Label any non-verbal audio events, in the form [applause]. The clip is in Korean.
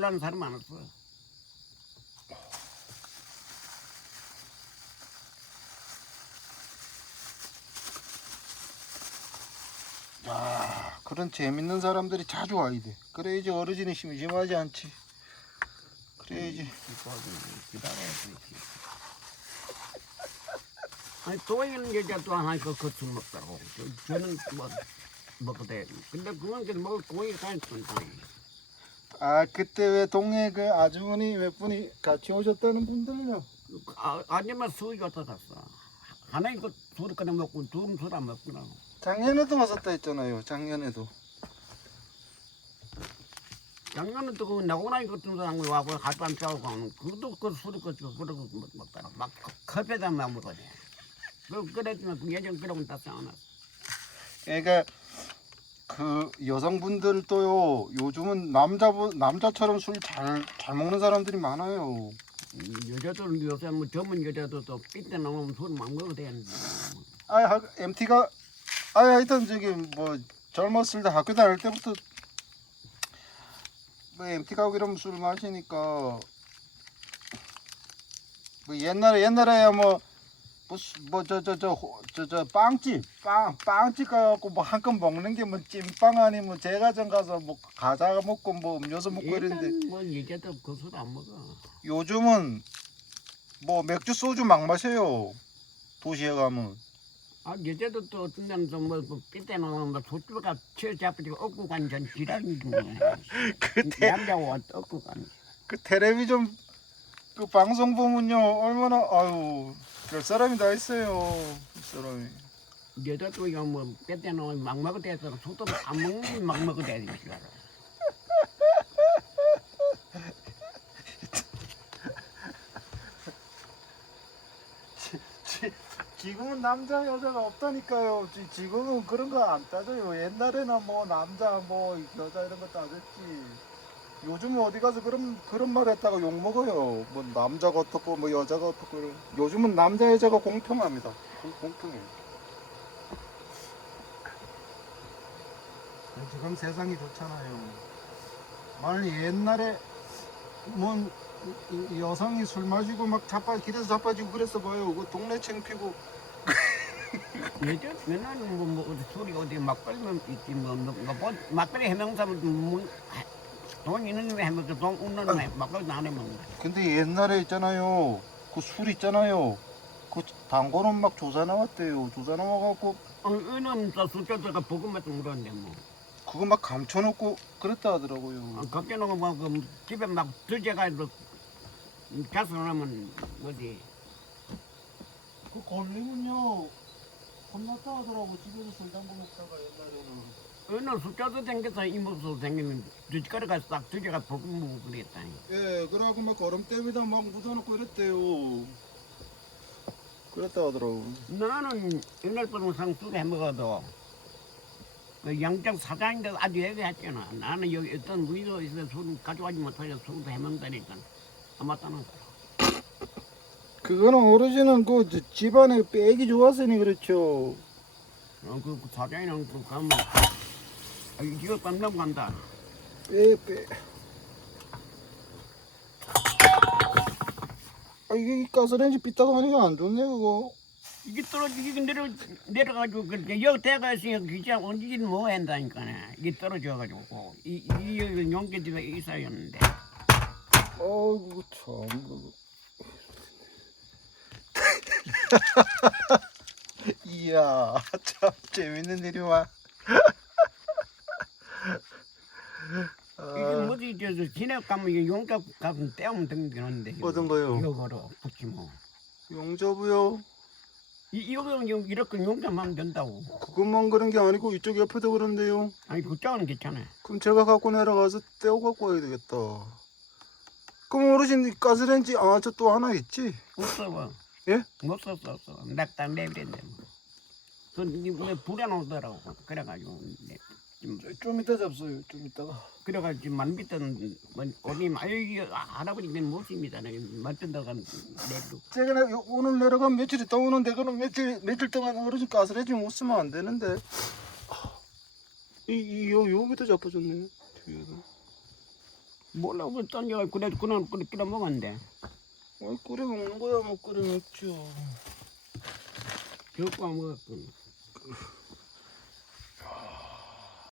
일하는 사람 많았어. 아, 그런 재밌는 사람들이 자주 와야 돼. 그래야지 어르신이 심심하지 않지. 그래야지. 기다려야지. 아니 또 있는 여자 또 하나 그 거쳐 먹더라고. 저- 저는 뭐 먹거든. 근데 그건 그 먹을 고기 가있던 거이. 아, 그때 왜 동네 그 아주머니 몇 분이 같이 오셨다는 분들요? 아, 아줌마 수이 갖다 놨어. 하나 이거 둘 거나 먹고 둘은 술안 먹구나. 작년에도 왔었다 했잖아요. 작년에도. 작년에 또 그 나오나 이거 좀 사람 와고 핫밤 싸우고 하는 그것도 그 술을 그 그러고 먹- 먹다가 막 컵에다 막 먹어야 돼. 그 그랬지만 그 예전 그러고 다 싸워놨어. 그러니까 그 여성분들도요. 요즘은 남자분 남자처럼 술 잘 잘 먹는 사람들이 많아요. 음, 여자들 요새 뭐 젊은 여자도 또 삐때 나오면 술막 먹어야 되는데. 아, 하- MT가 아, 하여튼 저기 뭐 젊었을 때 학교 다닐 때부터 뭐 MT 가고 이러면 술 마시니까 뭐 옛날에 옛날에야 뭐 뭐저 저저저저 빵집 빵 빵집 가갖고 뭐 한 건 먹는 게 뭐 찐빵 아니면 제과점 가서 뭐 과자 먹고 뭐 음료수 먹고 이랬는데 뭐 여자도 그술안 먹어. 요즘은 뭐 맥주 소주 막 마셔요 도시에 가면 아 여자도 또 어떤 데는 또뭐 삐때 나오면 뭐 소주가 쳐 잡히고 얻고 간전 지랄이지. 그때 남자와 얻고 간. 그 텔레비전 그 방송 보면요 얼마나 아유 별 사람이 다 있어요 이 사람이. 여자도 이거 뭐 나오면 막 먹을 때서 소도 안 먹는 막 되는 줄 알아. 지- 지금은 남자 여자가 없다니까요. 지- 지금은 그런 거 안 따져요. 옛날에는 뭐 남자 뭐 여자 이런 거 따졌지 요즘은 어디 가서 그런 그런 말 했다가 욕 먹어요. 뭐 남자가 어떻고 뭐 여자가 어떻고. 요즘은 남자 여자가 공평합니다. 공- 공평해요. 지금 세상이 좋잖아요. 만약 옛날에 뭐 이- 이 여성이 술 마시고 막 자빠 길에서 자빠지고 그랬어 봐요. 그 동네 챙피고. 예전 옛날에는 뭐, 뭐 어디 술이 어디 막걸리면 있지 뭐, 뭐, 뭐, 뭐 막걸리 해명사면 뭐, 돈 있는 놈이 해먹고 돈 없는 놈이 막걸리 안 해먹는 거야. 근데 옛날에 있잖아요. 그 술 있잖아요. 그 단골은 막 조사 나왔대요. 조사 나와갖고 어, 이놈 저 술자들가 보고만 좀 물었는데 뭐. 그거 막 감춰놓고 그랬다 하더라고요. 어, 겁게 놓고 뭐, 그 집에 막 들져가지고 자수하면 뭐지. 그 걸리면요. 혼났다 하더라고. 집에서 술 담궈 먹다가 옛날에는. 어느 술자도 생겨서 이모도 생기면 뒤집가루 가서 딱 들져가 보고 먹고 그랬다니. 예, 그러고 막 얼음댐에다 막 묻어놓고 이랬대요. 그랬다 하더라고. 나는 옛날 거는 상술 해먹어도 그 양장 사장인데 아주 얘기했잖아. 나는 여기 어떤 있어 술 가져가지 못하게 술도 해먹다니까 아마따는 거라. 그거는 어르신은 그 저- 집안에 빼기 좋았으니 그렇죠. 어, 그, 그 사장이랑 그 가면 아, 이거 깜짝 간다. 빼, 빼. 아, 이게 가스레인지 삐딱하니가안 좋네, 그거. 이게 떨어지기 내려 내려가지고 그 여기 대가 있으니까 기자 언제든 뭐 한다니까 이게 떨어져가지고 이, 이 용기집에 있어야했는데 어이구, 참. 그거. [laughs] 이야, 참 재밌는 일이 와. 이게 아, 뭐지 저 지내 가면 이게 용값 값은 떼면 등기는데 어떤 거요? 이거로 붙지 뭐. 용접이요? 이 이거 이렇게 용값하면 된다고. 그것만 그런 게 아니고 이쪽 옆에도 그런데요. 아니 그쪽은 괜찮아. 그럼 제가 갖고 내려가서 떼어 갖고 와야 되겠다. 그럼 어르신 가스레인지 아 저 또 하나 있지? 없어 뭐. 예? 못 썼어 없어. 납다 내버렸네 뭐. 그뭐 불어놓더라고. 그래가지고 내- 좀좀 이따 잡숴요. 좀 이따가. 그래가지고 만비던 뭐 어디 아유 할아버지는 못입니다. 만든다가 내도 제가 오늘 내려가면 며칠 있다 오는데 그럼 며칠 며칠 동안 어르신 가스레인지 못 쓰면 안 되는데. 이, 이 요, 여기도 잡아줬네. 뒤에도. 몰라 그 던져 그래 그냥 그래 끓여 먹었는데 어, 끓여 먹는 거야 뭐 끓여 먹죠. 저거 먹었군